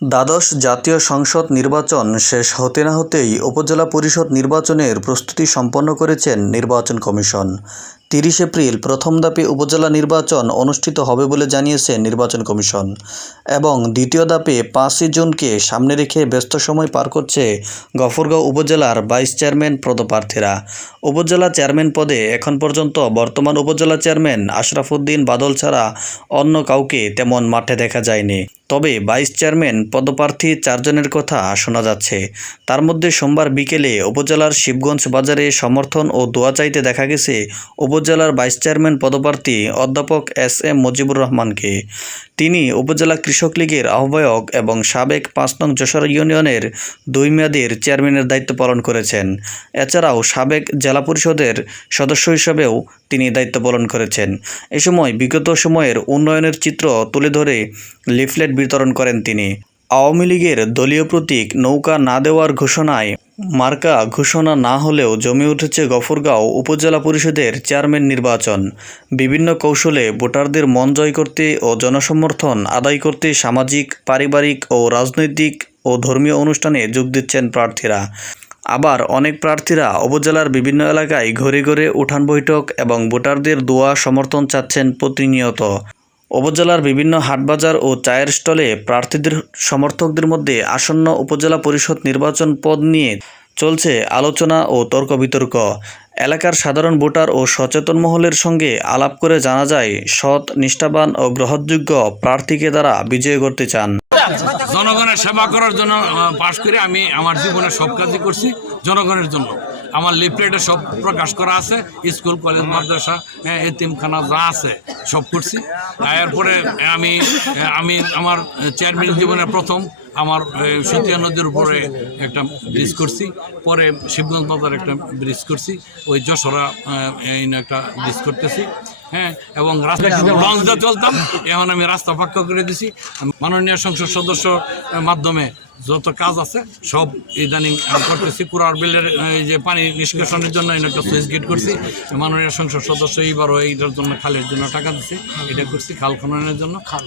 দ্বাদশ জাতীয় সংসদ নির্বাচন শেষ হতে না হতেই উপজেলা পরিষদ নির্বাচনের প্রস্তুতি সম্পন্ন করেছেন নির্বাচন কমিশন। তিরিশ এপ্রিল প্রথম ধাপে উপজেলা নির্বাচন অনুষ্ঠিত হবে বলে জানিয়েছে নির্বাচন কমিশন এবং দ্বিতীয় ধাপে পাঁচই জুনকে সামনে রেখে ব্যস্ত সময় পার করছে গফরগাঁও উপজেলার ভাইস চেয়ারম্যান পদপ্রার্থীরা। উপজেলা চেয়ারম্যান পদে এখন পর্যন্ত বর্তমান উপজেলা চেয়ারম্যান আশরাফুদ্দিন বাদল ছাড়া অন্য কাউকে তেমন মাঠে দেখা যায়নি। তবে ভাইস চেয়ারম্যান পদপ্রার্থী চারজনের কথা শোনা যাচ্ছে। তার মধ্যে সোমবার বিকেলে উপজেলার শিবগঞ্জ বাজারে সমর্থন ও দোয়া চাইতে দেখা গেছে উপজেলার ভাইস চেয়ারম্যান পদপ্রার্থী অধ্যাপক এস এম মুজিবুর রহমানকে। তিনি উপজেলা কৃষক লীগের আহ্বায়ক এবং সাবেক পাঁচ নং যশোর ইউনিয়নের দুই মেয়াদের চেয়ারম্যানের দায়িত্ব পালন করেছেন। এছাড়াও সাবেক জেলা পরিষদের সদস্য হিসেবেও তিনি দায়িত্ব পালন করেছেন। এ সময় বিগত সময়ের উন্নয়নের চিত্র তুলে ধরে লিফলেট বিতরণ করেন তিনি। আওয়ামী লীগের দলীয় প্রতীক নৌকা না দেওয়ার ঘোষণায় মার্কা ঘোষণা না হলেও জমে উঠেছে গফরগাঁও উপজেলা পরিষদের চেয়ারম্যান নির্বাচন। বিভিন্ন কৌশলে ভোটারদের মন জয় করতে ও জনসমর্থন আদায় করতে সামাজিক, পারিবারিক ও রাজনৈতিক ও ধর্মীয় অনুষ্ঠানে যোগ দিচ্ছেন প্রার্থীরা। আবার অনেক প্রার্থীরা উপজেলার বিভিন্ন এলাকায় ঘরে ঘরে উঠান বৈঠক এবং ভোটারদের দোয়া সমর্থন চাচ্ছেন প্রতিনিয়ত। উপজেলার বিভিন্ন হাটবাজার ও চায়ের স্টলে প্রার্থীদের, সমর্থকদের মধ্যে আসন্ন উপজেলা পরিষদ নির্বাচন পদ নিয়ে চলছে আলোচনা ও তর্ক বিতর্ক এলাকার সাধারণ ভোটার ও সচেতন মহলের সঙ্গে আলাপ করে জানা যায়, সৎ, নিষ্ঠাবান ও গ্রহণযোগ্য প্রার্থীকে তারা বিজয় করতে চান। জনগণের সেবা করার জন্য পাশ করে আমি আমার জীবনে সব কাজই করছি, জনগণের জন্য। আমার লিফলেটে সব প্রকাশ করা আছে স্কুল কলেজ মাদ্রাসা হ্যাঁ, এতিমখানা যা আছে সব করছি। এরপরে আমি আমি আমার চেয়ারম্যান জীবনের প্রথম আমার সতিয়া নদীর উপরে একটা ব্রিজ করছি পরে শিবগঞ্জ বাজার একটা ব্রিজ করছি ওই যশোরা একটা ব্রিজ করতেছি হ্যাঁ এবং রাস্তা লঞ্চ দিয়ে চলতাম এখন আমি রাস্তা পাক্কা করে দিছি। মাননীয় সংসদ সদস্য মাধ্যমে যত কাজ আছে সব ইদানিং করতেছি। কুড়ার বিলের এই যে পানি নিষ্কাশনের জন্য একটা সুইচ গেট করছি। মাননীয় সংসদ সদস্য এইবারও এইটার জন্য খালের জন্য টাকা দিচ্ছে এটা করছি খাল খননের জন্য। খাল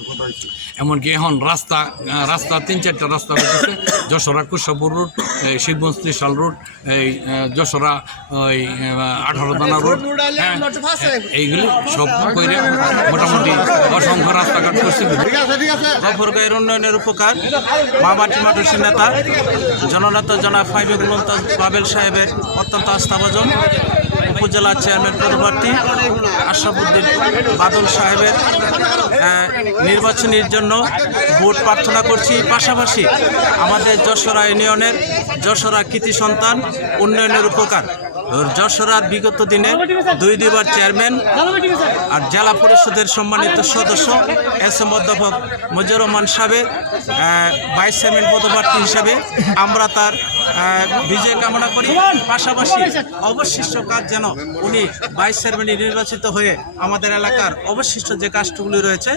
এমনকি এখন রাস্তা রাস্তা তিন চারটা রাস্তা হচ্ছে যশোরা কুশাপুর রোড এই শিবগঞ্জ ত্রিশাল রোড এই যশোরা ওই আঠারো দানা রোড। হ্যাঁ, এইগুলি সব করে মোটামুটি রাস্তাঘাট গফরগাঁয়ের উন্নয়নের উপকার। মা মাটি মাটুসি নেতা জননেতা জনাব ফাইনুল মুমতাজ পাবেল সাহেবের অত্যন্ত আস্থাভাজন। উপজেলা চেয়ারম্যান পদপ্রার্থী আশরাফুদ্দিন বাদল সাহেবের নির্বাচনের জন্য ভোট প্রার্থনা করছি। পাশাপাশি আমাদের যশোরা ইউনিয়নের যশোরা কৃতি সন্তান উন্নয়নের উপকার। যশোরার বিগত দিনে দুই দুইবার চেয়ারম্যান আর জেলা পরিষদের সম্মানিত সদস্য এস এম অধ্যাপক মজিউর রহমান সাহেবের ভাইস চেয়ারম্যান পদপ্রার্থী হিসাবে আমরা তার বিজয় কামনা করি। পাশাপাশি অবশিষ্ট কাজ যেন উনি ভাইস চেয়ারম্যানে নির্বাচিত হয়ে আমাদের এলাকার অবশিষ্ট যে কাজগুলি রয়েছে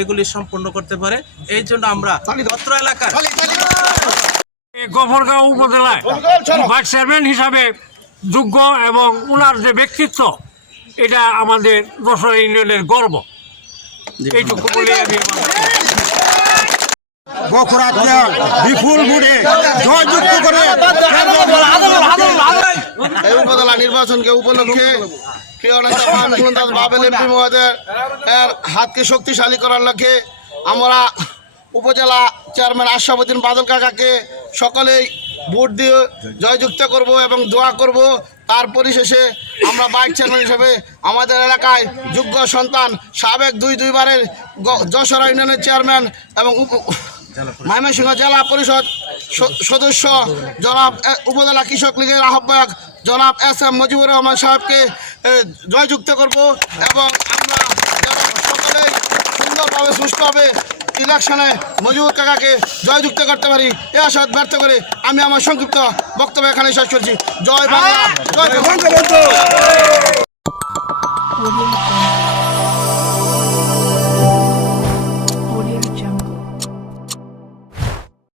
এগুলি সম্পূর্ণ করতে পারে। এই জন্য আমরা অত্র এলাকার গফরগাঁও উপজেলায় ভাইস চেয়ারম্যান হিসাবে যোগ্য এবং ওনার যে ব্যক্তিত্ব এটা আমাদের দশরা ইউনিয়নের গর্ব। এইটুকু বলে আমি। বখরাকে বিপুল মুড়ে জয়যুক্ত করে এই উপজেলা নির্বাচনকে উপলক্ষে প্রিয় নেতা মাহমুদ বাবেল এমপি মহোদয়ের এর হাতকে শক্তিশালী করার লক্ষ্যে আমরা উপজেলা চেয়ারম্যান আশাবুদ্দিন বাদল কাকাকে সকলেই ভোট দিয়ে জয়যুক্ত করব এবং দোয়া করব। তার পরিশেষে আমরা বাইক চেয়ারম্যান হিসেবে আমাদের এলাকায় যোগ্য সন্তান সাবেক দুই দুইবারের যশোর ইউনিয়নের চেয়ারম্যান এবং ময়মনসিংহ জেলা পরিষদ সদস্য জনাব উপজেলা কৃষক লীগের আহ্বায়ক জনাব এস এম মুজিবুর রহমান সাহেবকে জয়যুক্ত করব এবং আমরা যেন সকলেই সুন্দরভাবে, সুষ্ঠুভাবে ইলেকশনে মজুর কাকাকে জয়যুক্ত করতে পারি, এ আশা ব্যর্থ করে আমি আমার সংক্ষিপ্ত বক্তব্য এখানে শেষ করছি। জয় বাংলা, জয়